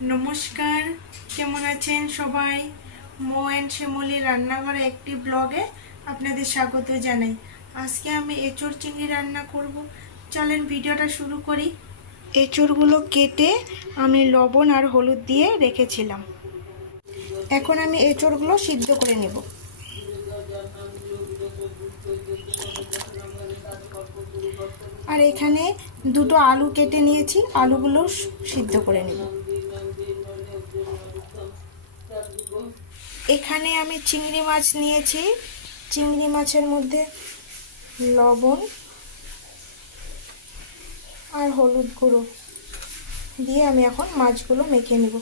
নমস্কার, কেমন আছেন সবাই? মো অ্যান্ড শ্যামলী রান্নাঘরে একটি ব্লগে আপনাদের স্বাগত জানাই। আজকে আমি এঁচোড় চিংড়ি রান্না করব। চলেন ভিডিওটা শুরু করি। এঁচোড়গুলো কেটে আমি লবণ আর হলুদ দিয়ে রেখেছিলাম। এখন আমি এঁচোড়গুলো সিদ্ধ করে নেব। আর এখানে দুটো আলু কেটে নিয়েছি, আলুগুলো সিদ্ধ করে নেব। এখানে আমি চিংড়ি মাছ নিয়েছি। চিংড়ি মাছের মধ্যে লবণ আর হলুদ গুঁড়ো দিয়ে আমি এখন মাছগুলো মেখে নেব।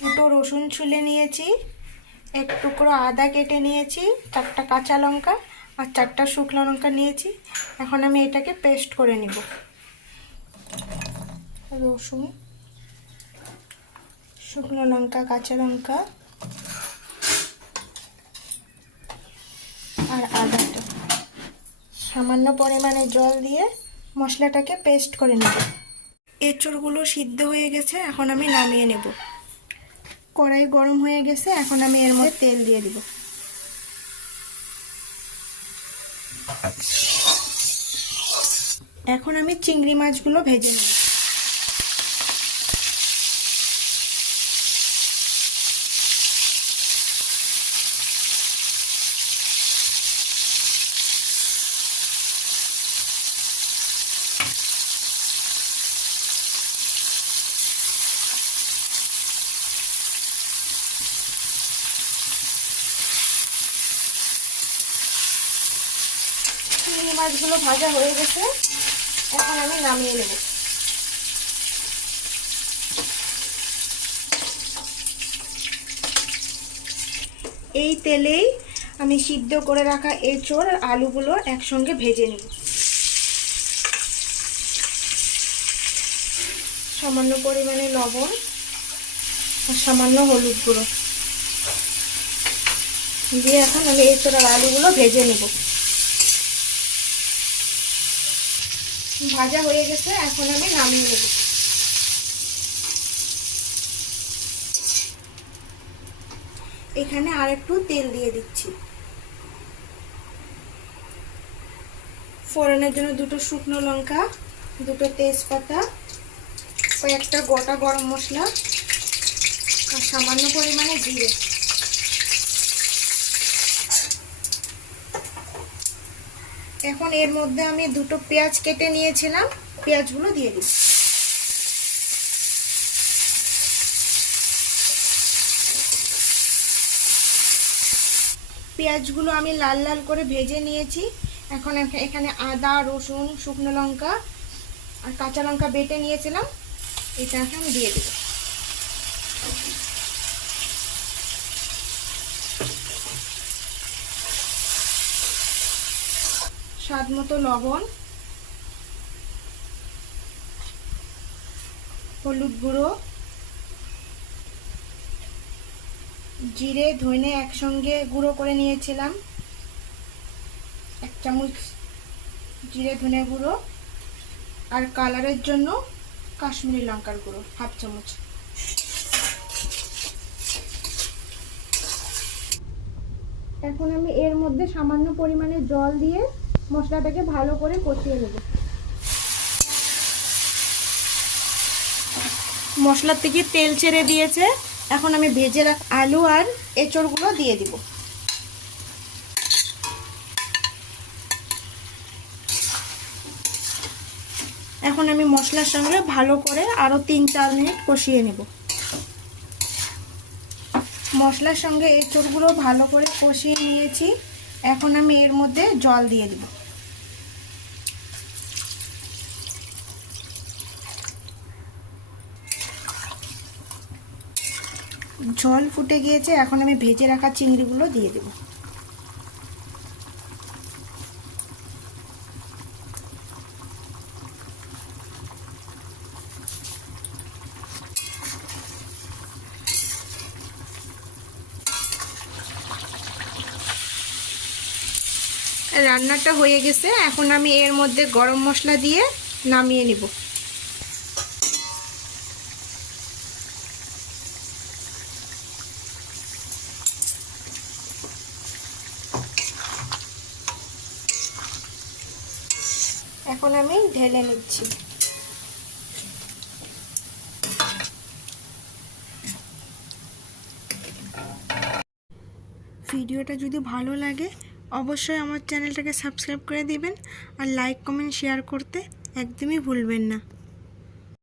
দুটো রসুন ছুলে নিয়েছি, এক টুকরো আদা কেটে নিয়েছি, 4টা কাঁচা লঙ্কা আর 4টা শুকনো লঙ্কা নিয়েছি। এখন আমি এটাকে পেস্ট করে নেব। রসুন, শুকনো লঙ্কা, কাঁচা লঙ্কা আর আদাটা সামান্য পরিমাণে জল দিয়ে মশলাটাকে পেস্ট করে নেব। এঁচোড়গুলো সিদ্ধ হয়ে গেছে, এখন আমি নামিয়ে নেব। কড়াই গরম হয়ে গেছে, এখন আমি এর মধ্যে তেল দিয়ে দিব। এখন আমি চিংড়ি মাছগুলো ভেজে নেব। চিংড়ি মাছগুলো ভাজা হয়ে গেছে, এখন আমি নামিয়ে নেব। এই তেলেই আমি সিদ্ধ করে রাখা এঁচোড় আর আলুগুলো একসঙ্গে ভেজে নেব। সামান্য পরিমাণে লবণ আর সামান্য হলুদ গুঁড়ো দিয়ে এখন আমি এঁচোড় আর আলুগুলো ভেজে নেব। ভাজা হয়ে গেছে, এখন আমি নামিয়ে নেব। এখানে আর একটু তেল দিয়ে দিচ্ছি। ফোড়নের জন্য দুটো শুকনো লঙ্কা, দুটো তেজপাতা, কয়েকটা গোটা গরম মশলা আর সামান্য পরিমাণে জিরে। এখন এর মধ্যে আমি দুটো পেঁয়াজ কেটে নিয়েছিলাম, পেঁয়াজগুলো দিয়ে দিই। পেঁয়াজগুলো আমি লাল লাল করে ভেজে নিয়েছি। এখন এখানে আদা, রসুন, শুকনো লঙ্কা আর কাঁচা লঙ্কা বেটে নিয়েছিলাম, এটা এখন দিয়ে দেব। স্বাদ মতো লবণ, হলুদ গুঁড়ো, জিরে ধনে একসঙ্গে গুঁড়ো করে নিয়েছিলাম, 1 চামচ জিরে ধনে গুঁড়ো আর কালারের জন্য কাশ্মীরি লঙ্কার গুঁড়ো 1/2 চামচ। এখন আমি এর মধ্যে সামান্য পরিমাণে জল দিয়ে মশলাটাকে ভালো করে কষিয়ে নেব। মশলা থেকে তেল ছেড়ে দিয়েছে, এখন আমি ভেজে রাখা আলু আর এঁচোড়গুলো দিয়ে দিব। এখন আমি মশলার সঙ্গে ভালো করে আরো 3-4 মিনিট কষিয়ে নেব। মশলার সঙ্গে এঁচোড়গুলো ভালো করে কষিয়ে নিয়েছি, এখন আমি এর মধ্যে জল দিয়ে দিব। জল ফুটে গিয়েছে, এখন আমি ভেজে রাখা চিংড়িগুলো দিয়ে দেব। রান্নাটা হয়ে গেছে, এখন আমি এর মধ্যে গরম মশলা দিয়ে নামিয়ে নিব। এখন আমি ঢেলে নিচ্ছি। ভিডিওটা যদি ভালো লাগে অবশ্যই আমার চ্যানেলটাকে সাবস্ক্রাইব করে দিবেন আর লাইক কমেন্ট শেয়ার করতে একদমই ভুলবেন না।